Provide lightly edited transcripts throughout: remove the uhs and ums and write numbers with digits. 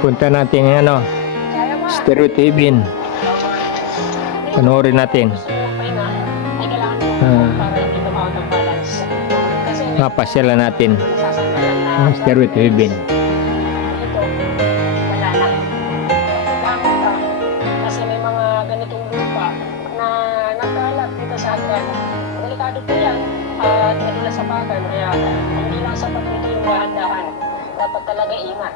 Punta natin ng Stereo TV. Panoorin natin. Mapasyalan natin ang Stereo TV. Kasi may mga ganitong lupa na nagkalat dito sa hagdan. Delikado po yan at nadulas sa pakan. Kaya hindi lang sapat nito yung dahan-dahan. Dapat talaga ingat.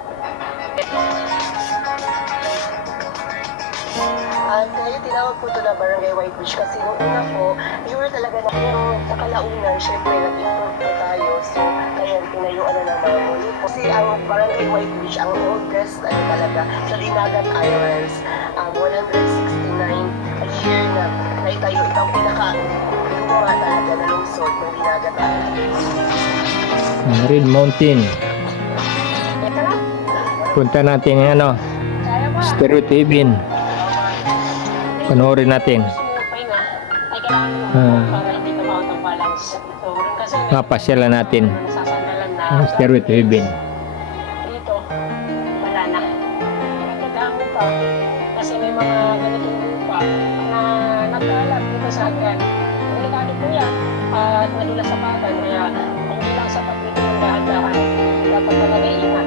At kaya tinawag po ito na Barangay White Beach kasi nung una po, pure talaga na pero sa kalaunan, syempre nag-improve po tayo. So, kaya pinayuan na ng mga muli po. Kasi ang Barangay White Beach, ang oldest talaga sa Dinagat Islands, 169 a year na naitayo itong pinaka-luma talaga na lungsod ng Dinagat Islands. Red Mountain. Ito na. Punta natin ng Kaya ba? Stereo TV. Panoorin natin. Ay kailangan mo para hindi ka ma-out of balance. So, kasi Mapasyalan natin nasasandalan na ang Stereo TV. dito, wala na. Nagtatahan mo pa kasi may mga ganitong lupa na nagkalat dito sa hagdan. Delikado po yan at nadulas sa pakan. Kaya hindi lang sapat dito yung dahan-dahan. Dapat talaga ingat.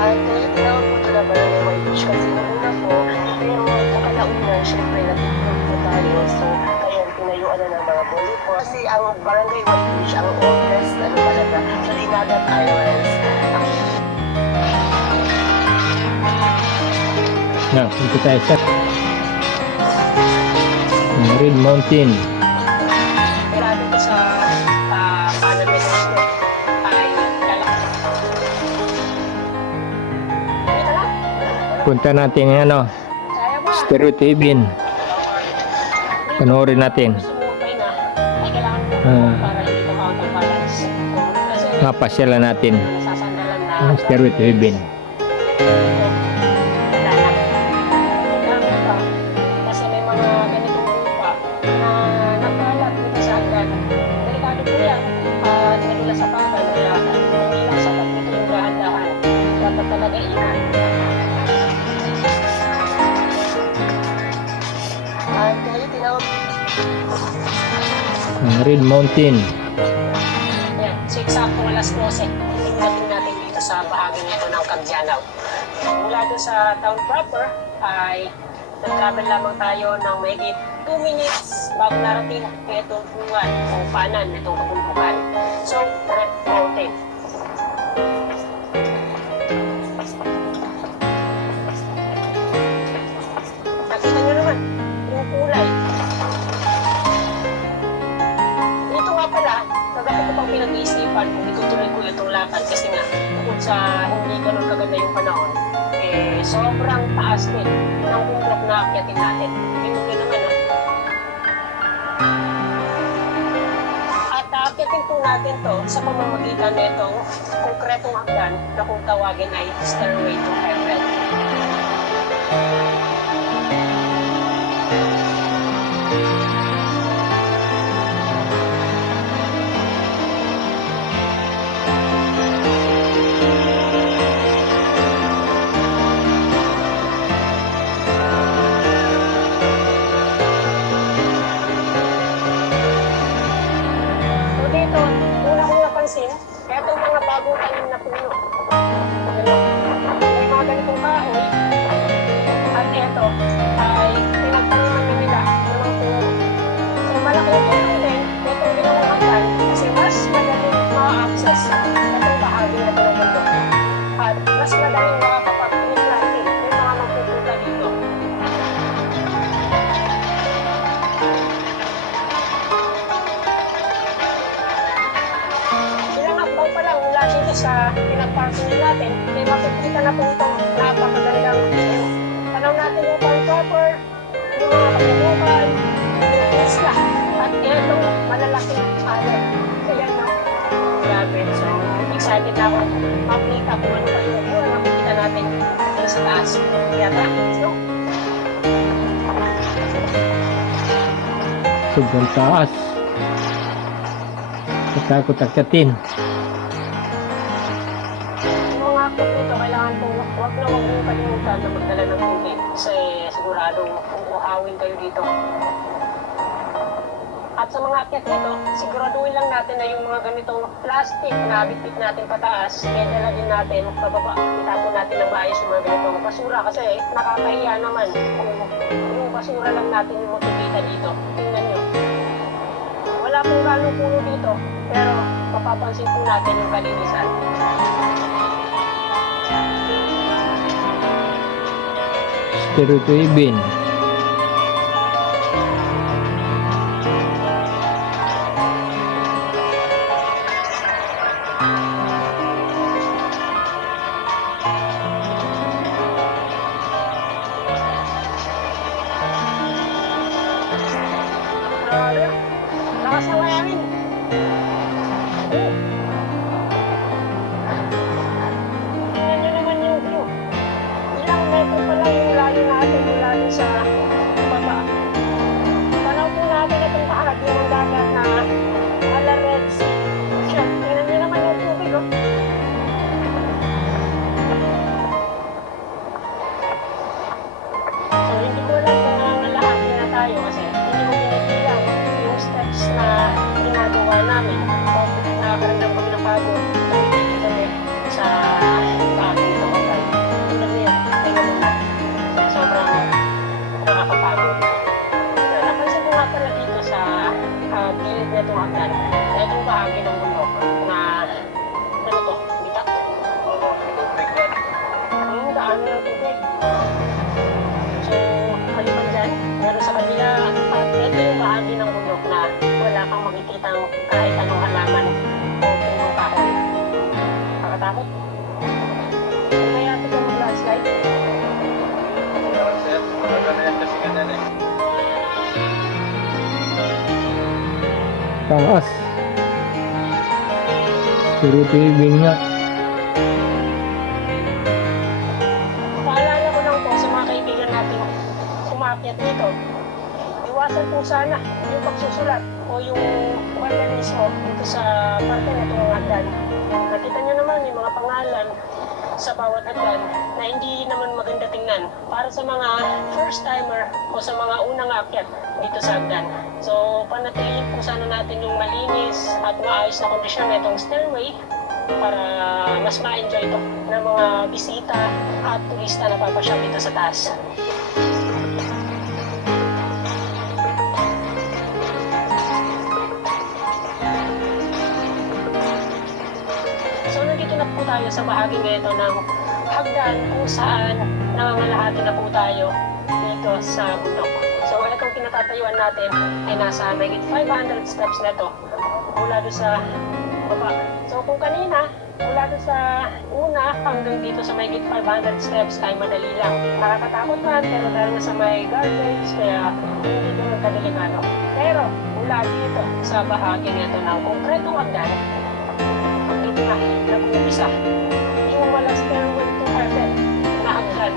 At kaya tinawag po ito na Barangay White Beach kasi nung una po, pero sa kalaunan, syempre nag-improve po tayo. So, kaya pinayuan na ng mga muli po. Kasi ang Barangay White Beach, ang oldest talaga sa Dinagat Islands. Punta tayo sa Red Mountain. Grabe ko sa Panamit ay lalaki. Ito lang. Punta natin ng Kaya ba? Stereo TV. Panoorin natin. Sumupay na. Ay kailangan mo para hindi ka ma-out of balance. Kasi Mapasyalan natin nasasandalan na ang Stereo TV. wala na. Kailangan pa kasi may mga ganitong lupa na nagkalat dito sa hagdan. Delikado po yan at nadulas sa pakan. Kaya hindi lang sapat dito yung dahan-dahan. Dapat talaga ingat. At kaya tinawag Red Mountain. yan, so eksakto alas 12, tingnan natin dito sa bahagi nito ng Cagdianaw. Mula doon sa town proper ay nag-travel lamang tayo ng mahigit 2 minutes bago narating itong bungan o panan nitong kabundukan. So, Red Mountain. Nakita nyo naman, yung kulay. Ito nga pala, kagabi ko pang pinag-iisipan kung itutuloy ko itong lakad kasi nga, bukod sa hindi ganun kaganda yung panahon, sobrang taas din ng bundok na akyatin natin. Tingnan nyo naman, no? At aakyatin po natin to sa pamamagitan na itong konkretong hagdan na kung tawagin ay Stairway to Heaven. So dito, una kong napansin, etong mga bagong tanim na puno. May mga ganitong kahoy. At eto, ay pinagtaniman na nila ng mga puno. So malaki yung tulong din, itong ginawang hagdan kasi mas madaling ma-access itong bahagi na ito ng bundok. At mas madaling makakapag-planting yung mga magpupunta dito. Ilang hakbang pa lang mula dito sa pinag-parking natin, may makikita na po itong napakagandang view. Tanaw natin yung town proper, yung mga kabundukan, yung isla, at itong malalaking island. Kaya no, grabe. So, excited na ako makita kung ano pa yung view na makikita natin dito sa taas. Kaya tara, let's go. Sobrang taas. Katakot akyatin. kalimutan na magdala ng tubig kasi siguradong uuhawin kayo dito. At sa mga akyat dito, siguraduhin lang natin na yung mga ganitong plastic na bitbit natin pataas, kaya dala din natin pababa. Itapon natin ng maayos yung mga ganitong basura kasi nakakahiya naman kung yung basura lang natin yung makikita dito. Tingnan nyo. Wala pong ganong puno dito, pero mapapansin po natin yung kalinisan. Spiritual bin. Grabe. Lakas na mayamin. Tingnan nyo naman yung view. Ilang metro pa lang yung layo natin mula dun sa baba. Tanaw po natin itong bahagi ng dagat na ala Red Sea. Siya, tingnan nyo naman yung tubig, oh. So, hindi ko lang kung nangangalahati na tayo kasi hindi ko pinigilan yung steps na ginagawa namin. Kung nakakaramdam kami ng pagod, tumigil kami sa bahagi nito kapag tulad niya, tingnan mo na. Sobrang nakakapagod. Napansin ko nga pala dito sa gilid na itong hagdan, na itong bahagi ng bundok na ano to, bitak. Daan ng tubig. So, maliban dyan, meron sa kabila at ito yung bahagi ng bundok na wala kang makikitang kahit anong halaman o punong kahoy. Nakakatakot. Kaya ito ka mag-landslide. Taas. Spiritual bin nga. Paalala ko lang po sa mga kaibigan natin umakyat dito. Iwasan po sana yung pagsusulat o yung organismo dito sa parte na itong hagdan. Nakita nyo naman yung mga pangalan sa bawat hagdan na hindi naman maganda tingnan para sa mga first timer o sa mga unang akyat dito sa hagdan. So panatilihin po sana natin yung malinis at maayos na kondisyon na itong stairway para mas ma-enjoy ito ng mga bisita at turista na papasyal dito sa taas. So nandito na po tayo sa bahagi ngayon ng hagdan kung saan nangangalahati na po tayo dito sa bundok. So itong kinatatayuan natin ay nasa mahigit 500 steps na to mula doon sa baba. So kung kanina, mula doon sa una hanggang dito sa mahigit 500 steps ay madali lang. Nakakatakot man, pero dahil na sa may guardrails, kaya hindi doon kadaling ano. Pero mula dito sa bahagi nito ng konkretong hagdan, dito na, nag-umpisa. Yung walang stairway to heaven na hagdan.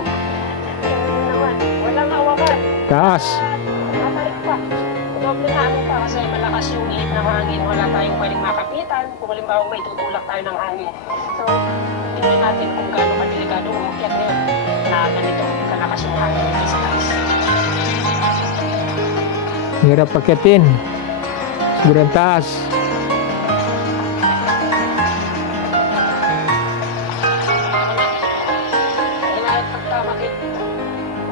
Yung naman, walang hawakan. Taas. Matarik pa. Doble na ano pa kasi malakas yung ihip ng hangin. Wala tayong pwedeng makapitan kung halimbawa may tutulak tayo ng hangin. So, tingnan natin kung gaano kadelikado umakyat ngayon na ganito kalakas yung hangin dito sa taas. Hirap pakyatin. Sobrang taas. Kailangan pagkamakit.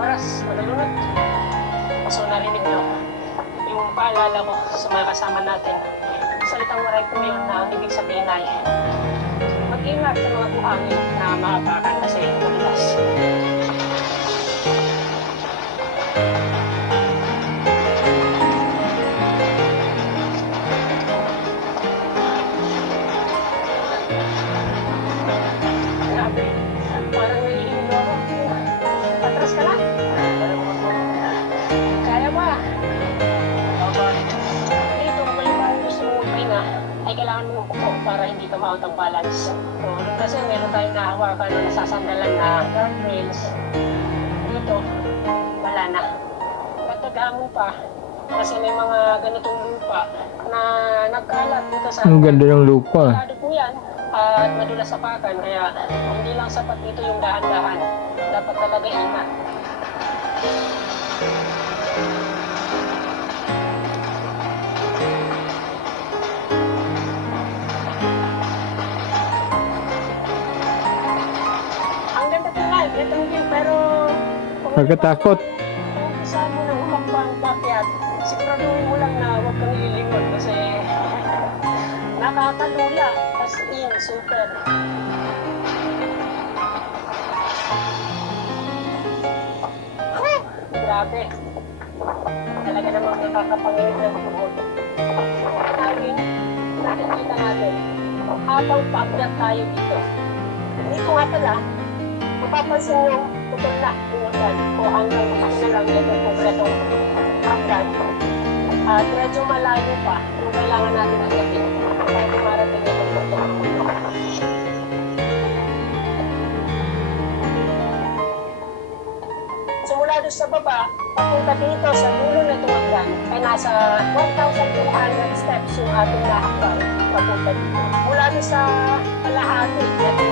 Oras, malulunod. So, narinig nyo yung paalala ko sa mga kasama natin. Salitang waray po yun na ang ibig sabihin ay mag-ingat sa mga buhangin na maapakan kasi madalas. Grabe, parang naiinyo ako. Patras ka na. Kaya ba? Dito, kung halimbawa gusto mong magpahinga, ay kailangan mo upo para hindi ka ma-out ang balance. So, kasi meron tayong nahawakan na nasasandalan na guardrails. Dito, wala na. Nagtagamon pa kasi may mga ganitong lupa na nagkalat dito sa Ang ganda ng lupa. Delikado po yan at madulas sa pakan kaya hindi lang sapat dito yung dahan-dahan. dapat talaga ingat. Ang ganda tingnan, itong view, pero Pagkatakot. kung umpisa mo ng humakbang pakyat, siguraduhin mo lang na huwag kang lilingon kasi nakakalula. As in, super. Grabe. Talaga namang nakakapanginig ng tuhod. Namin, nakikita natin, habang paakyat tayo dito. Dito nga pala, mapapansin yung putol na yung ulan o hanggang ako na lang ito kompletong hanggan. At medyo malayo pa kung kailangan natin ang gabi. Para marating yung putol. Simula doon sa baba, papunta dito sa dulo na tumanggan, ay nasa 1,200 steps yung ating lahakbang papunta dito. Mula doon sa kalahati, natin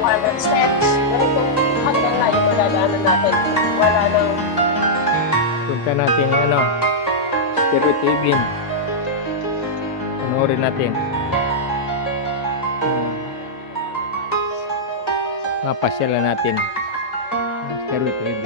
1,200 steps, ganitong hanggang na yung madadaanan natin. Wala nang Punta natin yung ano, Stereo TV. Panoorin natin. Mapasyalan natin. Stereo TV.